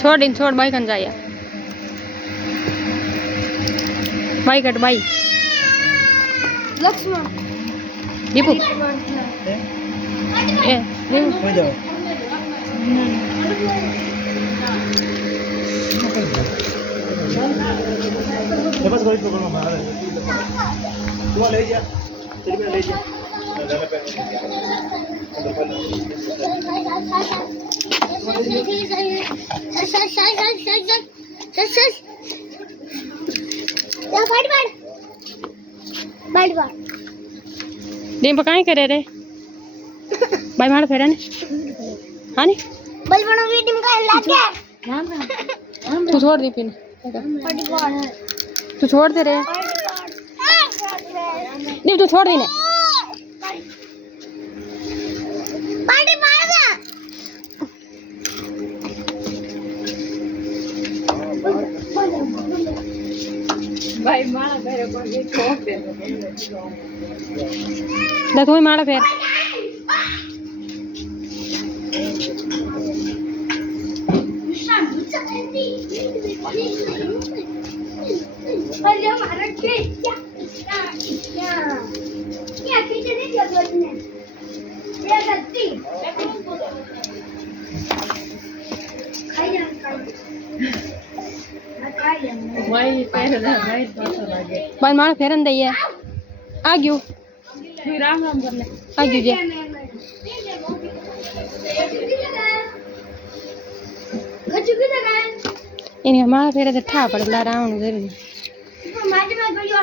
छोड़ इन छोड़ बाइक जाया बाइक हट बाइक लक्ष्मण दीपू ए बस कोई प्रॉब्लम आ रहा है तू ले जा चल मैं ले जा दीपू कहीं करे रे भाई मार फेरा ने हाँ नी बलवनो वीडियो का लग गया तू छोड़ दी पिन तू छोड़ दे रे नहीं तू छोड़ दी ने पार्टी मार दे भाई मारा करे पर ये छोड़ दे ले तू ही मार फेर अरे मारा के क्या किसे नहीं दिया तुमने ये सच्ची खाई जा भाई पैर दे भाई पास लगे भाई मार फेरन दे ये आ गयो तू राम राम कर ले आ गयो जे खचुकी लगा इन्हें मार फेरे ठा पड़ला रावण जरूर माजे में गयो